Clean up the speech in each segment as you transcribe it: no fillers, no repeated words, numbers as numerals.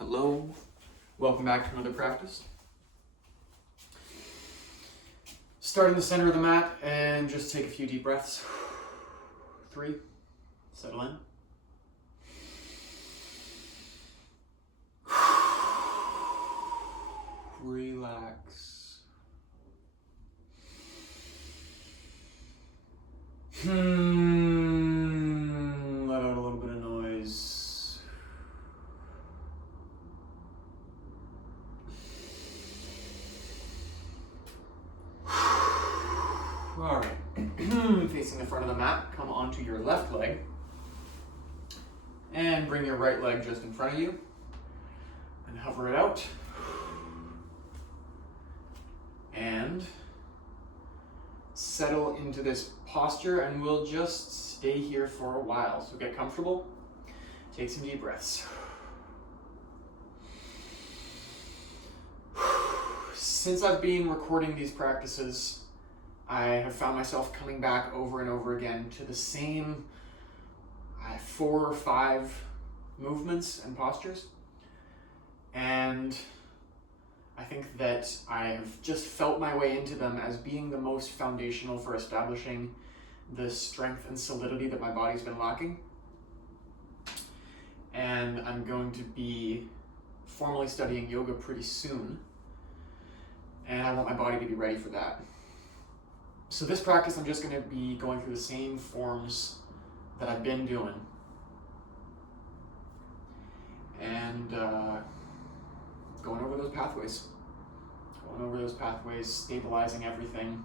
Hello, welcome back to another practice. Start in the center of the mat and just take a few deep breaths. 3, settle in. Relax. Let out a little bit of noise. All right, facing the front of the mat, come onto your left leg and bring your right leg just in front of you and hover it out. And settle into this posture, and we'll just stay here for a while. So get comfortable, take some deep breaths. Since I've been recording these practices, I have found myself coming back over and over again to the same 4 or 5 movements and postures. And I think that I've just felt my way into them as being the most foundational for establishing the strength and solidity that my body's been lacking. And I'm going to be formally studying yoga pretty soon, and I want my body to be ready for that. So this practice, I'm just going to be going through the same forms that I've been doing. And going over those pathways. Stabilizing everything.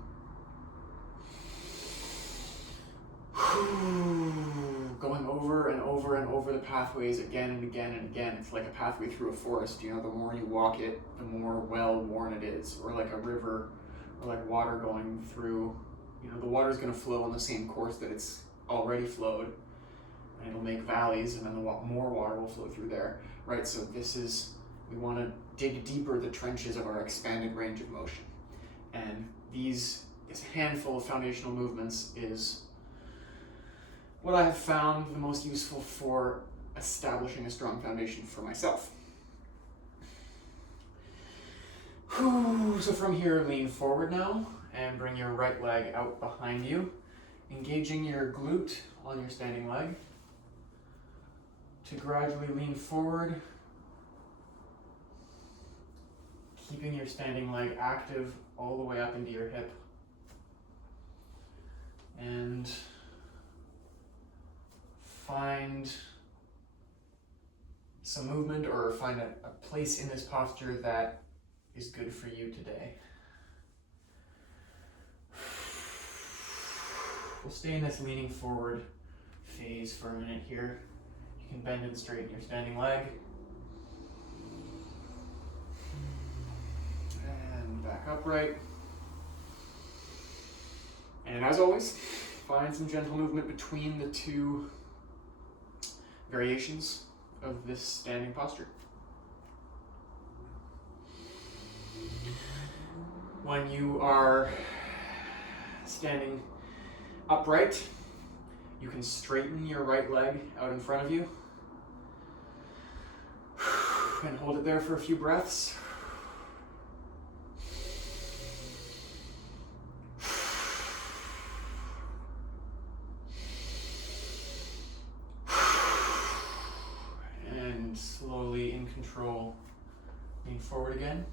Going over and over and over the pathways again and again and again. It's like a pathway through a forest. You know, the more you walk it, the more well-worn it is. Or like a river, or like water going through. You know, the water's going to flow on the same course that it's already flowed. And it'll make valleys, and then more water will flow through there. Right, so we want to dig deeper the trenches of our expanded range of motion. And this handful of foundational movements is what I have found the most useful for establishing a strong foundation for myself. So from here, lean forward now and bring your right leg out behind you, engaging your glute on your standing leg to gradually lean forward, keeping your standing leg active all the way up into your hip. And find some movement, or find a place in this posture that is good for you today. We'll stay in this leaning forward phase for a minute here. You can bend and straighten your standing leg. And back upright. And as always, find some gentle movement between the 2 variations of this standing posture. When you are standing upright, you can straighten your right leg out in front of you and hold it there for a few breaths. And slowly, in control, lean forward again.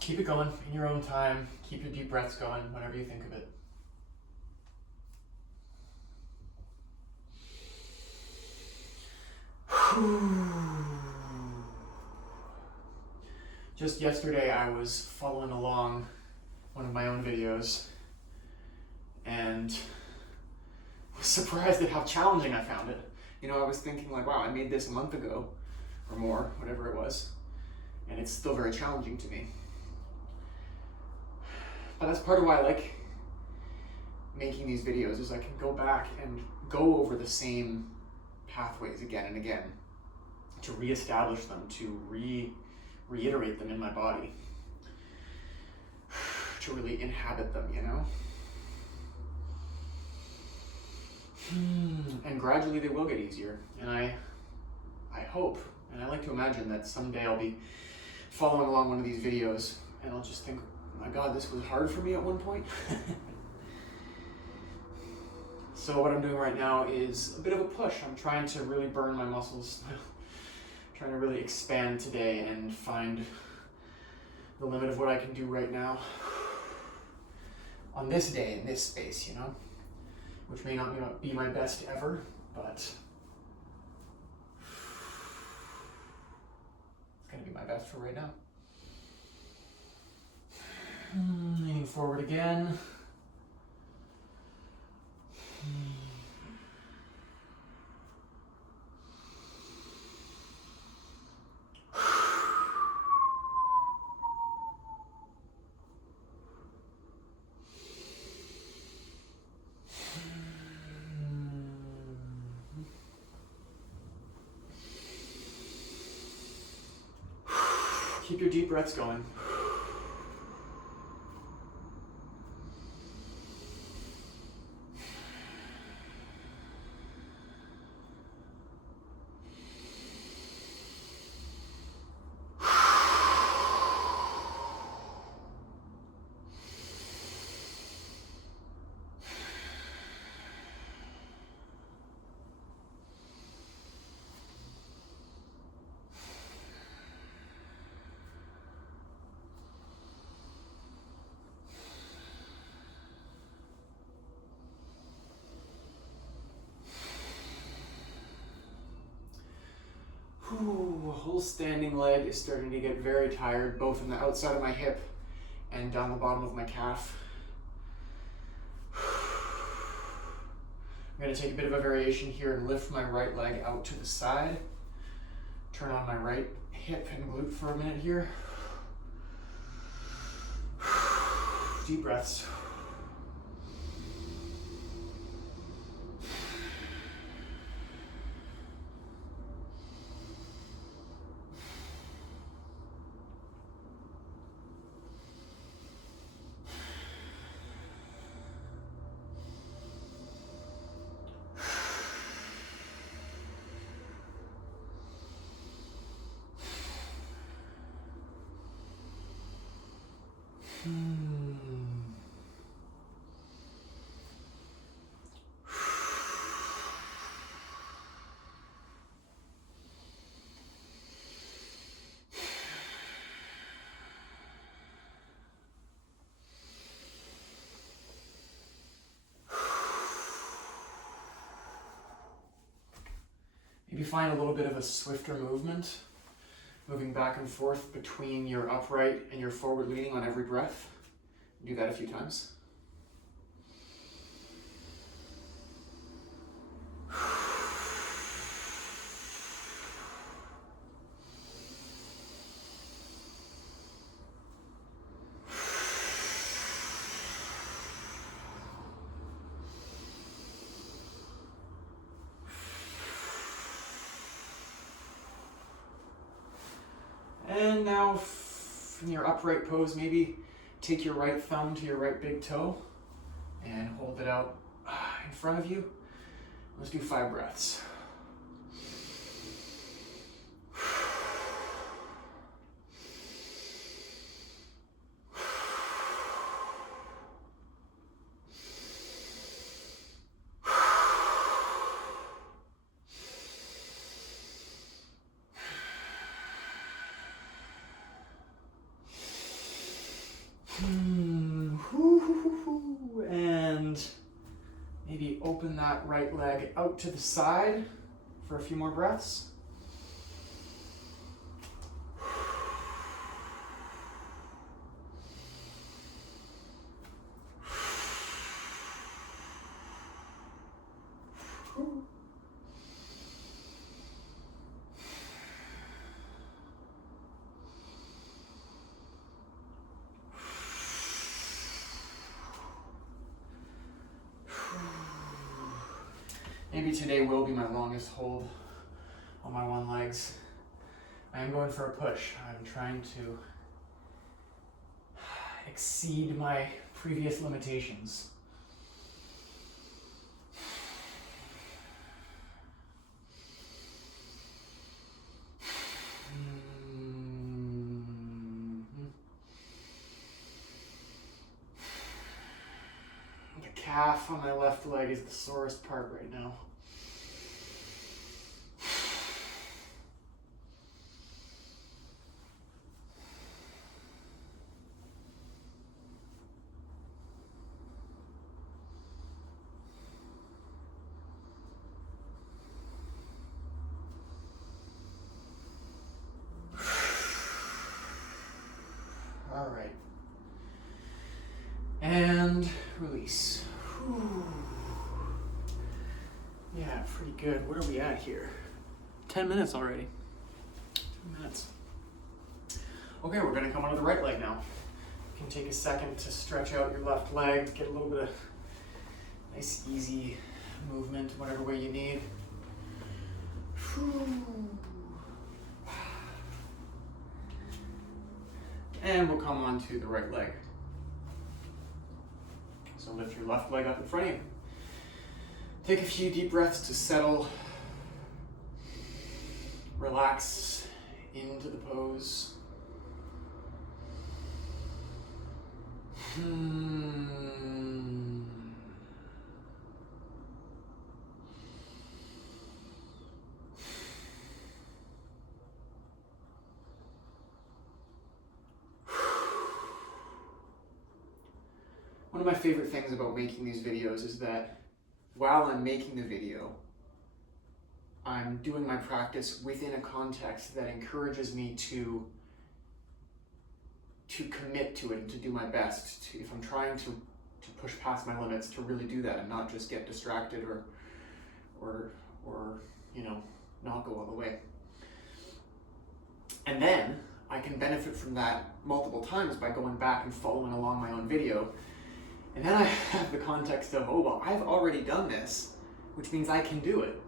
Keep it going in your own time. Keep your deep breaths going whenever you think of it. Just yesterday, I was following along one of my own videos and was surprised at how challenging I found it. You know, I was thinking like, wow, I made this a month ago or more, whatever it was, and it's still very challenging to me. But that's part of why I like making these videos, is I can go back and go over the same pathways again and again to reestablish them, to reiterate them in my body, to really inhabit them, you know? And gradually they will get easier. And I hope, and I like to imagine that someday I'll be following along one of these videos and I'll just think, oh my God, this was hard for me at one point. So what I'm doing right now is a bit of a push. I'm trying to really burn my muscles, trying to really expand today and find the limit of what I can do right now on this day in this space, you know, which may not be my best ever, but it's gonna be my best for right now. Leaning forward again. Keep your deep breaths going. Ooh, whole standing leg is starting to get very tired, both in the outside of my hip and down the bottom of my calf. I'm going to take a bit of a variation here and lift my right leg out to the side. Turn on my right hip and glute for a minute here. Deep breaths. Maybe find a little bit of a swifter movement, moving back and forth between your upright and your forward leaning on every breath. Do that a few times. And now in your upright pose, maybe take your right thumb to your right big toe and hold it out in front of you. Let's do 5 breaths. And maybe open that right leg out to the side for a few more breaths. Maybe today will be my longest hold on my one legs. I am going for a push. I'm trying to exceed my previous limitations. calf on my left leg is the sorest part right now. All right. And release. Whew. Yeah, pretty good. What are we at here? 10 minutes already. 10 minutes. Okay, we're gonna come onto the right leg now. You can take a second to stretch out your left leg, get a little bit of nice, easy movement, whatever way you need. Whew. And we'll come onto the right leg. So lift your left leg up in front of you. Take a few deep breaths to settle. Relax into the pose. One of my favorite things about making these videos is that while I'm making the video, I'm doing my practice within a context that encourages me to commit to it and to do my best. If I'm trying to push past my limits, to really do that and not just get distracted or not go all the way. And then I can benefit from that multiple times by going back and following along my own video. And then I have the context of, oh, well, I've already done this, which means I can do it.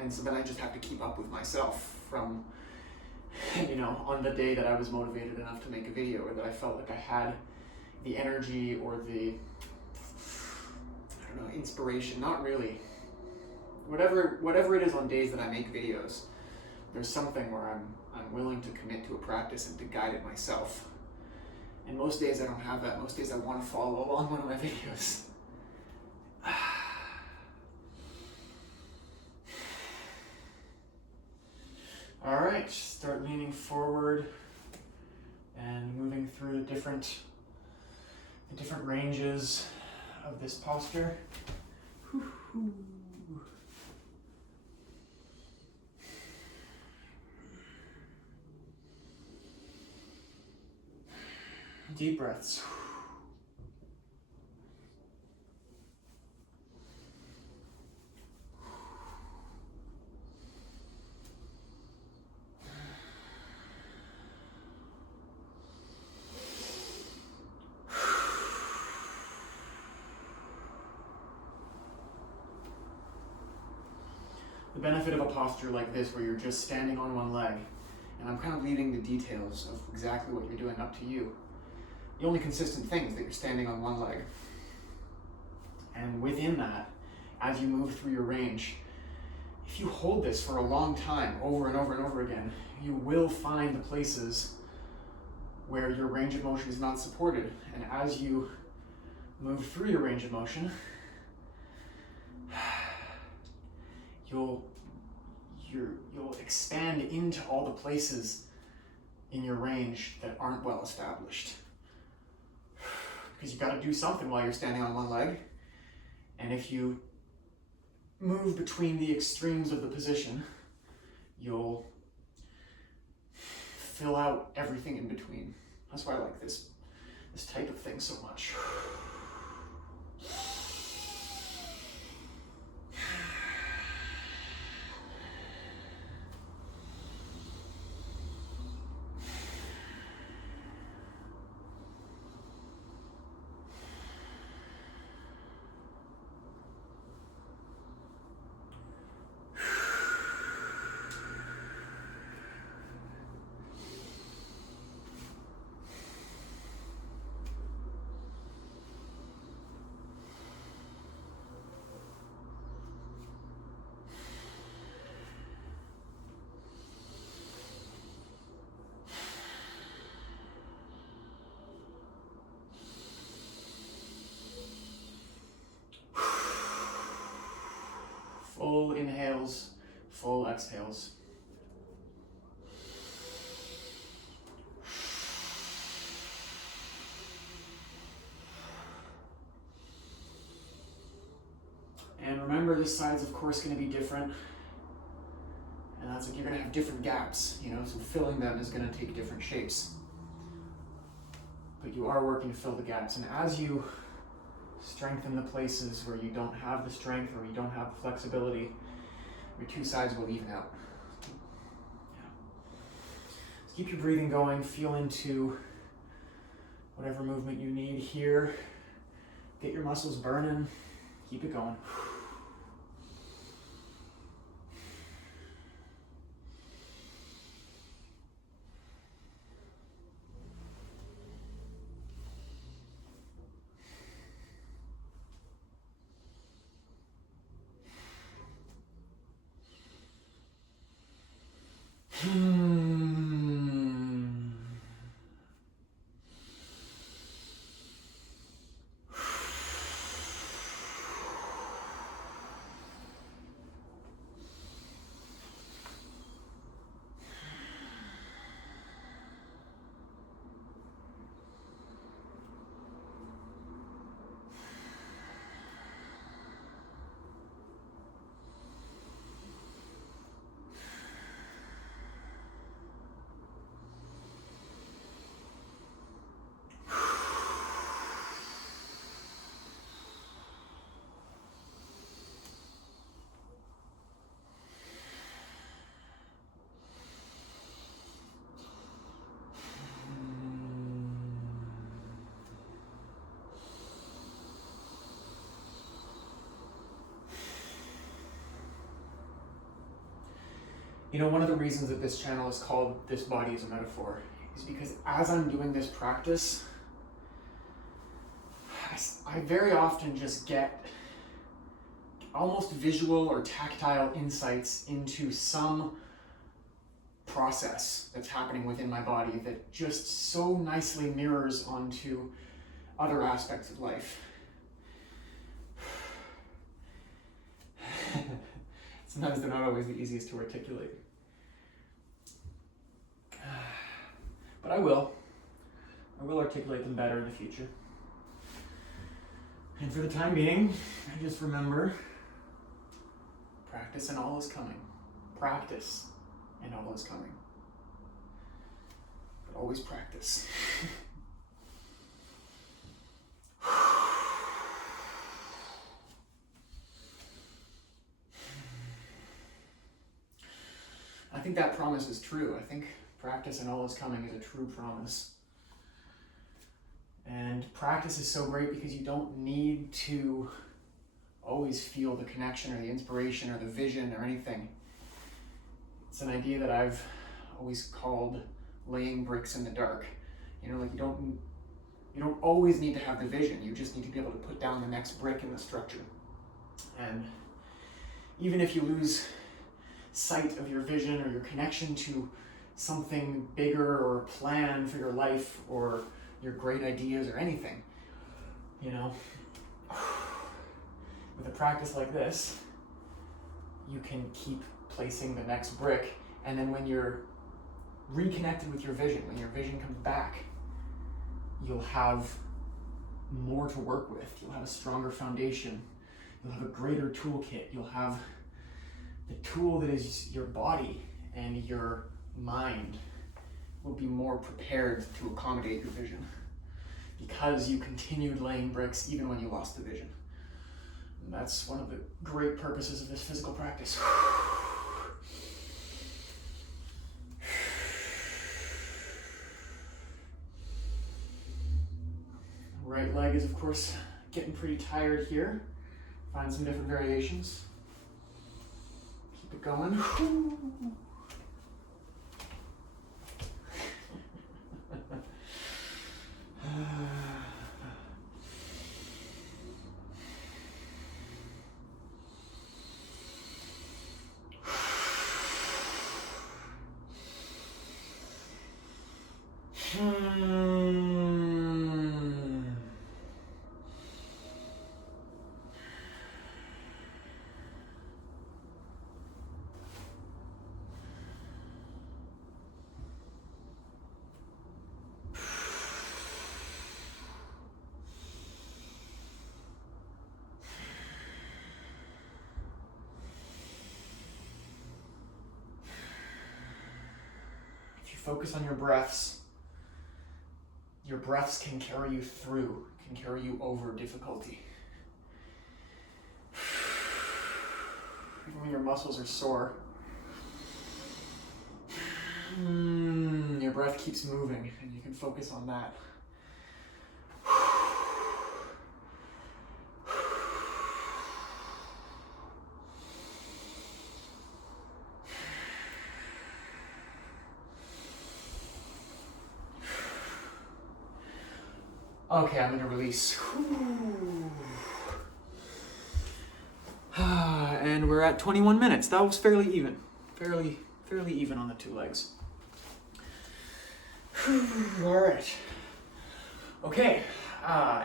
And so then I just have to keep up with myself from, on the day that I was motivated enough to make a video, or that I felt like I had the energy or the, inspiration, not really. Whatever it is on days that I make videos, there's something where I'm willing to commit to a practice and to guide it myself. And most days I don't have that. Most days I want to follow along one of my videos. All right, start leaning forward and moving through the different ranges of this posture. Deep breaths. The benefit of a posture like this, where you're just standing on one leg, and I'm kind of leaving the details of exactly what you're doing up to you. The only consistent thing is that you're standing on one leg. And within that, as you move through your range, if you hold this for a long time, over and over and over again, you will find the places where your range of motion is not supported. And as you move through your range of motion, you'll expand into all the places in your range that aren't well established. Because you've got to do something while you're standing on one leg. And if you move between the extremes of the position, you'll fill out everything in between. That's why I like this type of thing so much. full inhales, full exhales. And remember, this side's of course going to be different. And that's like you're going to have different gaps, you know, so filling them is going to take different shapes. But you are working to fill the gaps. And as you strengthen the places where you don't have the strength or you don't have the flexibility, your two sides will even out. Yeah. So keep your breathing going, feel into whatever movement you need here. Get your muscles burning, keep it going. You know, one of the reasons that this channel is called This Body is a Metaphor is because as I'm doing this practice, I very often just get almost visual or tactile insights into some process that's happening within my body that just so nicely mirrors onto other aspects of life. Sometimes they're not always the easiest to articulate. But I will articulate them better in the future. And for the time being, I just remember, practice and all is coming. Practice and all is coming. But always practice. I think that promise is true. I think practice and all is coming is a true promise. And practice is so great because you don't need to always feel the connection or the inspiration or the vision or anything. It's an idea that I've always called laying bricks in the dark. You know, like you don't always need to have the vision. You just need to be able to put down the next brick in the structure. And even if you lose sight of your vision or your connection to something bigger or a plan for your life or your great ideas or anything, you know, with a practice like this, you can keep placing the next brick, and then when you're reconnected with your vision, when your vision comes back, you'll have more to work with. You'll have a stronger foundation. You'll have a greater toolkit. You'll have the tool that is your body, and your mind will be more prepared to accommodate your vision because you continued laying bricks even when you lost the vision. And that's one of the great purposes of this physical practice. Right leg is, of course, getting pretty tired here. Find some different variations. Keep it going. focus on your breaths. Your breaths can carry you through, can carry you over difficulty. Even when your muscles are sore, your breath keeps moving and you can focus on that. Okay, I'm gonna release. And we're at 21 minutes. That was fairly even. Fairly even on the two legs. All right. Okay,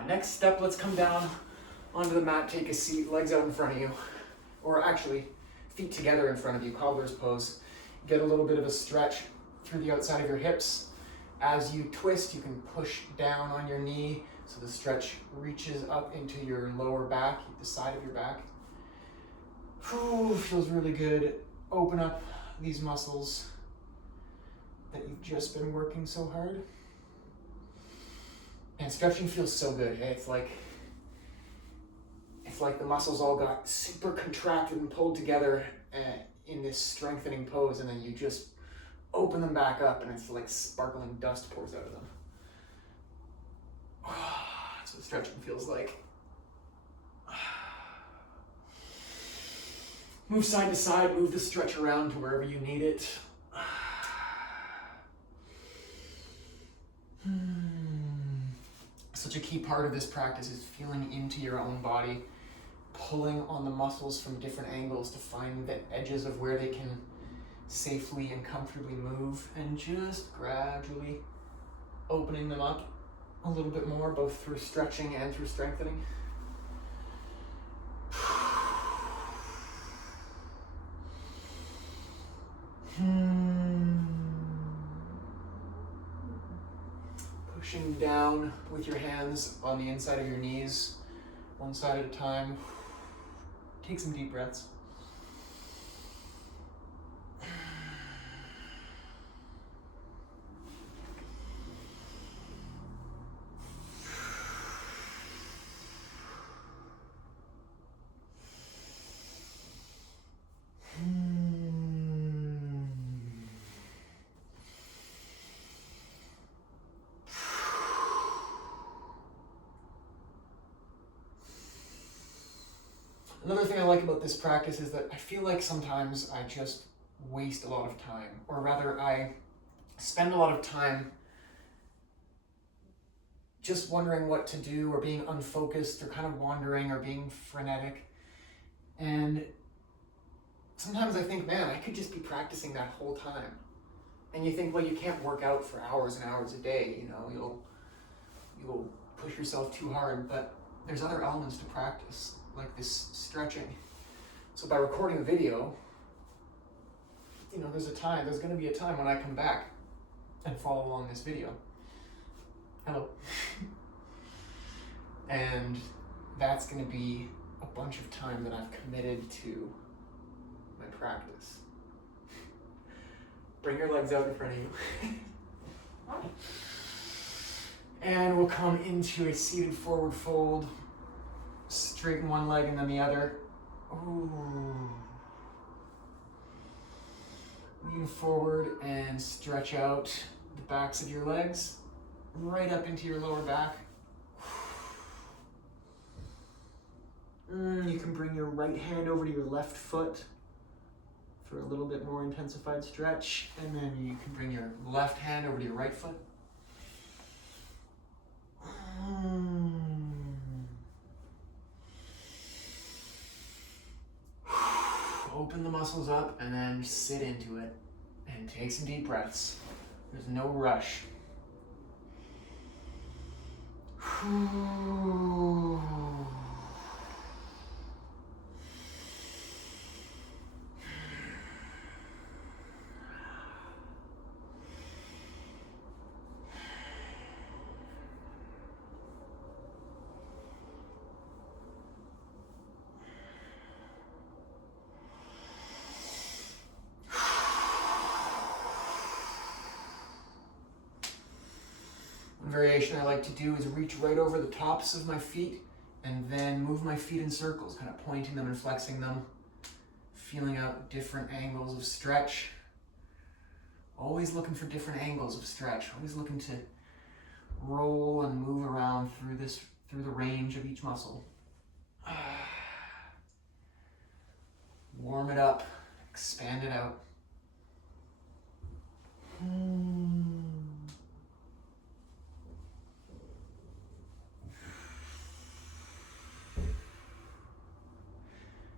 next step, let's come down onto the mat, take a seat, legs out in front of you. Or actually, feet together in front of you, cobbler's pose. Get a little bit of a stretch through the outside of your hips. As you twist, you can push down on your knee so the stretch reaches up into your lower back, the side of your back. Feels really good. Open up these muscles that you've just been working so hard. And stretching feels so good. It's like the muscles all got super contracted and pulled together in this strengthening pose, and then you just open them back up and it's like sparkling dust pours out of them. That's what stretching feels like. Move side to side, move the stretch around to wherever you need it. Such a key part of this practice is feeling into your own body, pulling on the muscles from different angles to find the edges of where they can safely and comfortably move, and just gradually opening them up a little bit more, both through stretching and through strengthening. Pushing down with your hands on the inside of your knees, one side at a time. Take some deep breaths. Another thing I like about this practice is that I feel like sometimes I just waste a lot of time, or rather I spend a lot of time just wondering what to do, or being unfocused, or kind of wandering, or being frenetic. And sometimes I think, man, I could just be practicing that whole time. And you think, well, you can't work out for hours and hours a day, you'll push yourself too hard, but there's other elements to practice, like this stretching. So by recording a video, there's going to be a time when I come back and follow along this video. Hello. And that's going to be a bunch of time that I've committed to my practice. Bring your legs out in front of you. And we'll come into a seated forward fold. Straighten one leg and then the other. Ooh. Lean forward and stretch out the backs of your legs right up into your lower back. You can bring your right hand over to your left foot for a little bit more intensified stretch, and then you can bring your left hand over to your right foot. Open the muscles up and then sit into it and take some deep breaths. There's no rush. variation I like to do is reach right over the tops of my feet and then move my feet in circles, kind of pointing them and flexing them, feeling out different angles of stretch. Always looking for different angles of stretch, always looking to roll and move around through the range of each muscle. Warm it up, expand it out.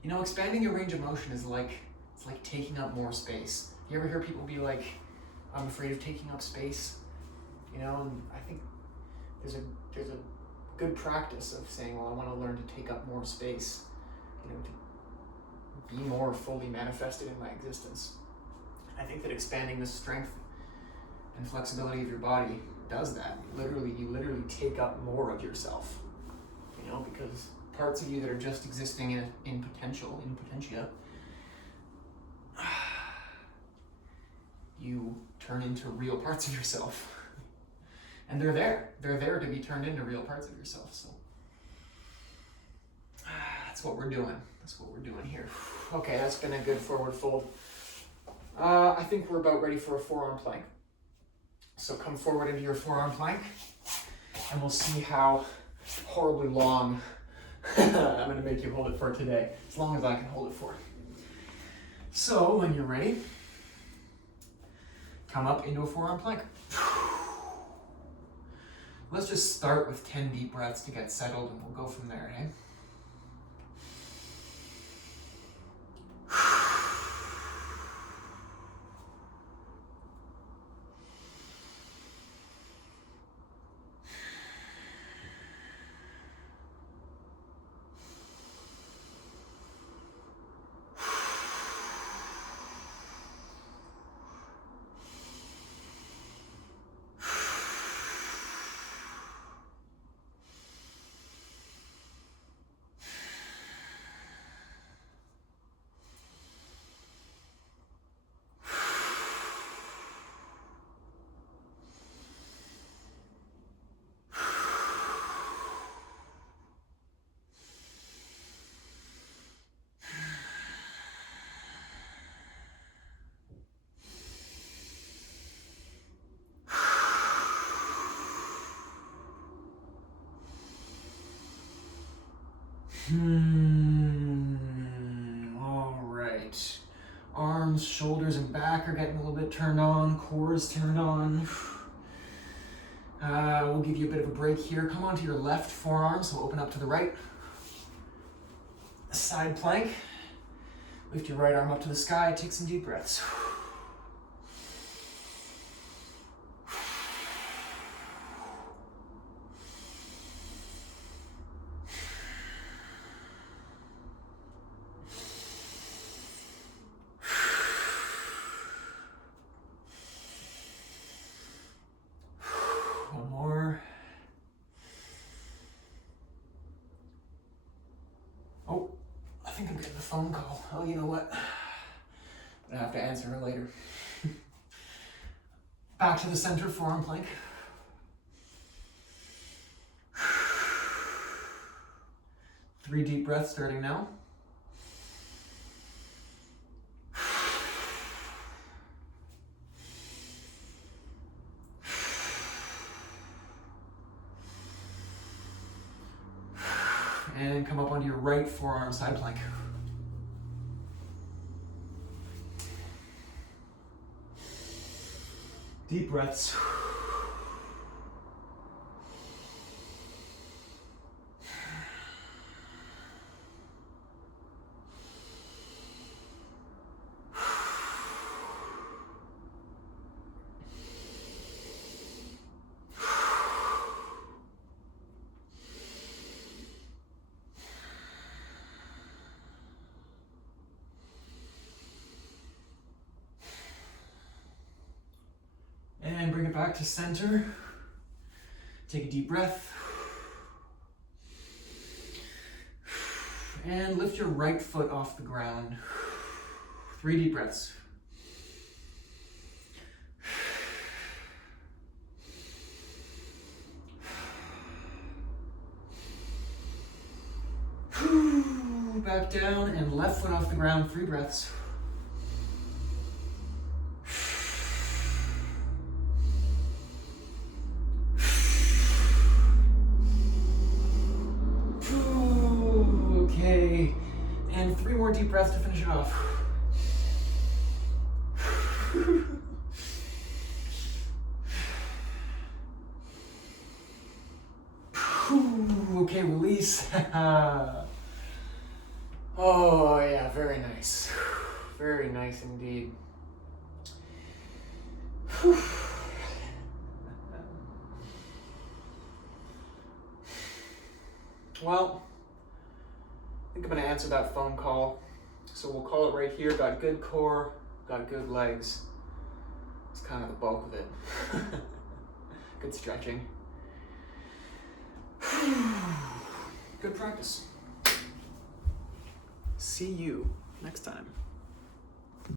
You know, expanding your range of motion is it's like taking up more space. You ever hear people be like, I'm afraid of taking up space? You know, and I think there's a good practice of saying, well, I want to learn to take up more space, you know, to be more fully manifested in my existence. I think that expanding the strength and flexibility of your body does that. You literally take up more of yourself, you know, because parts of you that are just existing in potentia, you turn into real parts of yourself. And they're there to be turned into real parts of yourself. So that's what we're doing. That's what we're doing here. Okay, that's been a good forward fold. I think we're about ready for a forearm plank. So come forward into your forearm plank, and we'll see how horribly long I'm going to make you hold it for today, as long as I can hold it for. So when you're ready, come up into a forearm plank. Let's just start with 10 deep breaths to get settled, and we'll go from there, eh? All right. Arms, shoulders, and back are getting a little bit turned on. Core is turned on. We'll give you a bit of a break here. Come onto your left forearm, so open up to the right. Side plank. Lift your right arm up to the sky. Take some deep breaths. One more. Oh, I think I'm getting a phone call. Oh, you know what? I'm gonna have to answer her later. Back to the center, forearm plank. Three deep breaths starting now. And come up onto your right forearm, side plank. Deep breaths. And bring it back to center. Take a deep breath. And lift your right foot off the ground. 3 deep breaths. Back down and left foot off the ground, 3 breaths. Okay, and 3 more deep breaths to finish it off. Okay, release. Oh yeah, very nice. Very nice indeed. Well, I think I'm gonna answer that phone call. So we'll call it right here. Got good core, got good legs. It's kind of the bulk of it. Good stretching. Good practice. See you next time.